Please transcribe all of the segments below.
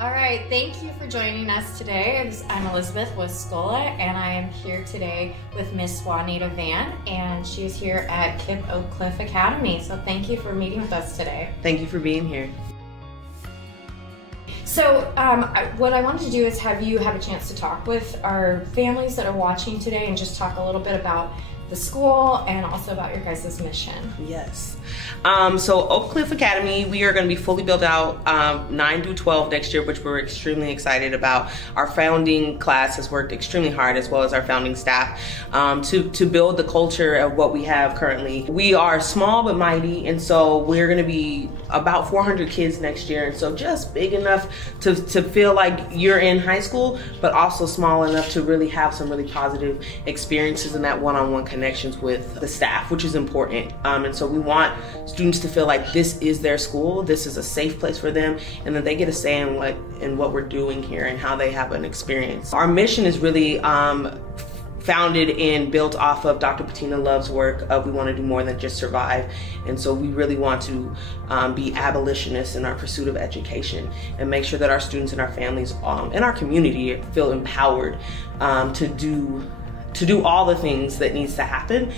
All right, thank you for joining us today. I'm Elizabeth with Schola, and I am here today with Miss Juanita Van, and she is here at Kipp Oak Cliff Academy. So thank you for meeting with us today. Thank you for being here. So what I wanted to do is have you have a chance to talk with our families that are watching today and just talk a little bit about the school and also about your guys' mission. Yes. So Oak Cliff Academy, we are going to be fully built out 9 through 12 next year, which we're extremely excited about. Our founding class has worked extremely hard, as well as our founding staff, to build the culture of what we have currently. We are small but mighty, and so we're going to be about 400 kids next year, and so just big enough to feel like you're in high school, but also small enough to really have some really positive experiences and that one-on-one connections with the staff, which is important. And so we want students to feel like this is their school, this is a safe place for them, and that they get a say in what we're doing here and how they have an experience. Our mission is really founded and built off of Dr. Patina Love's work of we want to do more than just survive. And so we really want to be abolitionists in our pursuit of education and make sure that our students and our families and our community feel empowered to do all the things that needs to happen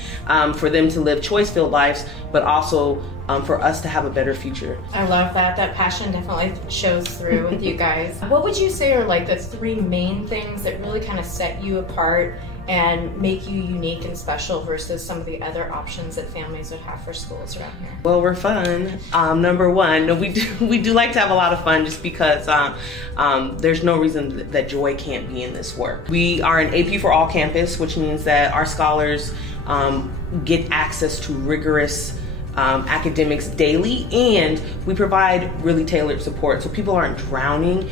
for them to live choice-filled lives, but also for us to have a better future. I love that. That passion definitely shows through with you guys. What would you say are like the 3 main things that really kind of set you apart and make you unique and special versus some of the other options that families would have for schools around here? Well, we're fun. Number one, we do like to have a lot of fun, just because there's no reason that joy can't be in this work. We are an AP for all campus, which means that our scholars get access to rigorous academics daily, and we provide really tailored support so people aren't drowning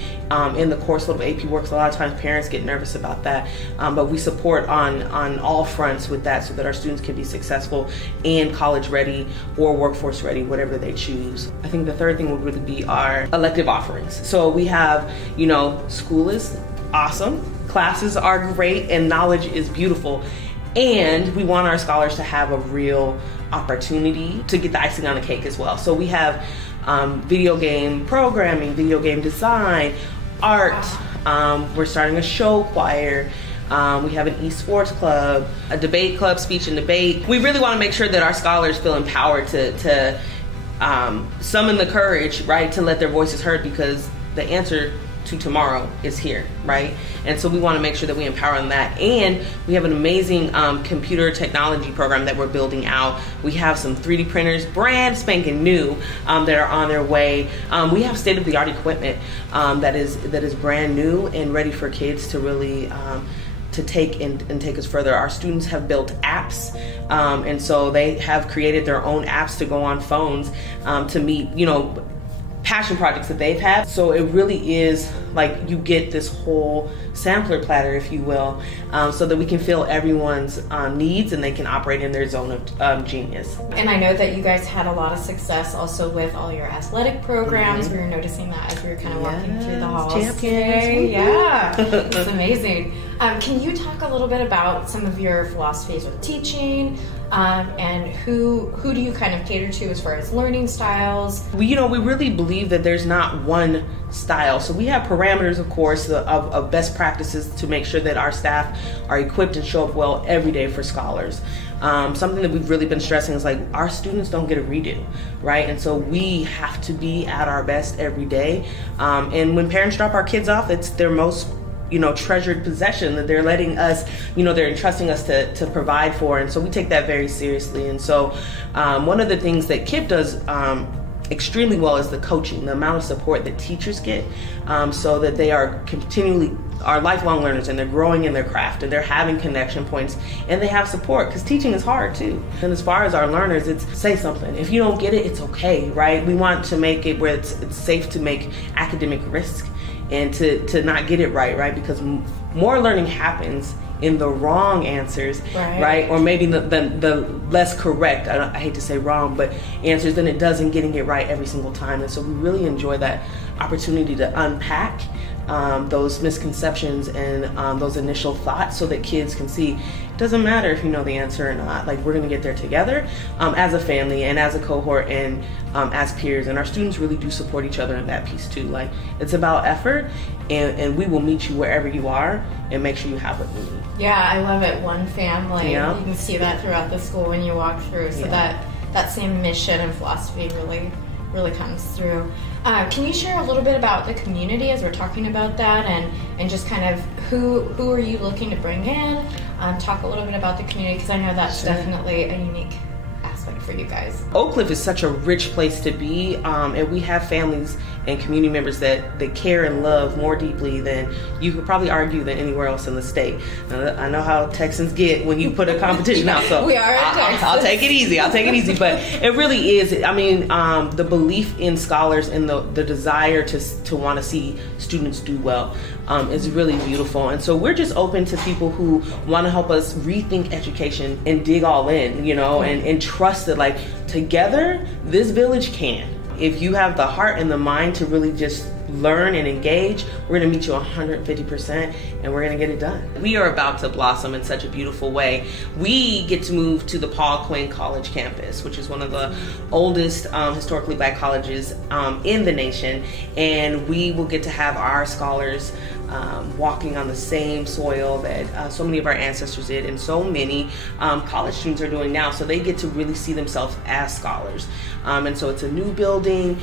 in the course load of AP work. So a lot of times parents get nervous about that, but we support on all fronts with that so that our students can be successful and college ready or workforce ready, whatever they choose. I think the third thing would really be our elective offerings. So we have, school is awesome, classes are great, and knowledge is beautiful. And we want our scholars to have a real opportunity to get the icing on the cake as well. So we have video game programming, video game design, art. We're starting a show choir. We have an esports club, a debate club, speech and debate. We really want to make sure that our scholars feel empowered to summon the courage, right, to let their voices heard, because the answer to tomorrow is here, right? And so we want to make sure that we empower them that. And we have an amazing computer technology program that we're building out. We have some 3D printers, brand spanking new, that are on their way. We have state-of-the-art equipment that is brand new and ready for kids to really to take and take us further. Our students have built apps, and so they have created their own apps to go on phones to meet, passion projects that they've had. So it really is like you get this whole sampler platter, if you will, so that we can fill everyone's needs and they can operate in their zone of genius. And I know that you guys had a lot of success also with all your athletic programs. We were noticing that as we were kind of walking through the halls today. Yeah, it's amazing. Can you talk a little bit about some of your philosophies with teaching? And who do you kind of cater to as far as learning styles? We really believe that there's not one style. So we have parameters, of course, of best practices to make sure that our staff are equipped and show up well every day for scholars. Something that we've really been stressing is like our students don't get a redo, right? And so we have to be at our best every day. And when parents drop our kids off, it's their most treasured possession that they're letting us, they're entrusting us to provide for. And so we take that very seriously. And so one of the things that KIPP does extremely well is the coaching, the amount of support that teachers get, so that they are lifelong learners, and they're growing in their craft, and they're having connection points, and they have support, because teaching is hard too. And as far as our learners, it's say something. If you don't get it, it's okay, right? We want to make it where it's safe to make academic risk and to not get it right? Because more learning happens in the wrong answers, right? Or maybe the less correct, I hate to say wrong, but answers than it does in getting it right every single time. And so we really enjoy that opportunity to unpack those misconceptions and those initial thoughts so that kids can see doesn't matter if you know the answer or not. Like, we're going to get there together as a family and as a cohort and as peers. And our students really do support each other in that piece too. Like, it's about effort, and we will meet you wherever you are and make sure you have what you need. Yeah, I love it. One family. Yeah. You can see that throughout the school when you walk through. So that same mission and philosophy really comes through. Can you share a little bit about the community as we're talking about that, and just kind of who are you looking to bring in? Talk a little bit about the community, because I know that's definitely a unique aspect for you guys. Oak Cliff is such a rich place to be, and we have families and community members that care and love more deeply than you could probably argue than anywhere else in the state. I know how Texans get when you put a competition out, so we are in Texas. I'll take it easy. But it really is. I mean, the belief in scholars and the desire to want to see students do well is really beautiful. And so we're just open to people who want to help us rethink education and dig all in, and trust that, like, together this village can. If you have the heart and the mind to really just learn and engage, we're going to meet you 150%, and we're going to get it done. We are about to blossom in such a beautiful way. We get to move to the Paul Quinn College campus, which is one of the oldest historically Black colleges in the nation, and we will get to have our scholars walking on the same soil that so many of our ancestors did, and so many college students are doing now. So they get to really see themselves as scholars. And so it's a new building,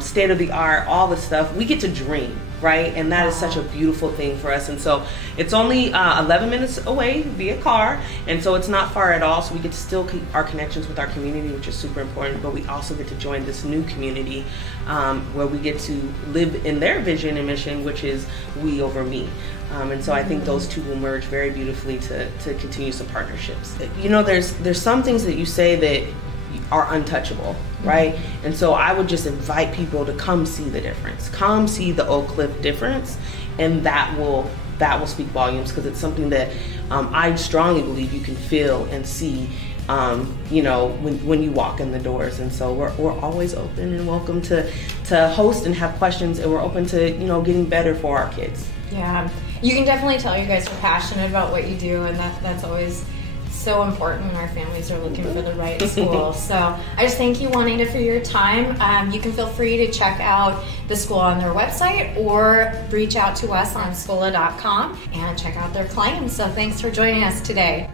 state of the art, all the stuff. We get to dream, right? And that is such a beautiful thing for us. And so it's only 11 minutes away via car, and so it's not far at all. So we get to still keep our connections with our community, which is super important, but we also get to join this new community where we get to live in their vision and mission, which is we over me. And so I think those two will merge very beautifully to continue some partnerships. There's some things that you say that are untouchable, right? And so I would just invite people to come see the difference, come see the Oak Cliff difference, and that will speak volumes, because it's something that I strongly believe you can feel and see, when you walk in the doors. And so we're always open and welcome to host and have questions, and we're open to getting better for our kids. Yeah, you can definitely tell you guys are passionate about what you do, and that's always so important when our families are looking for the right school. So I just thank you, Juanita, for your time. You can feel free to check out the school on their website or reach out to us on Schola.com and check out their claims. So thanks for joining us today.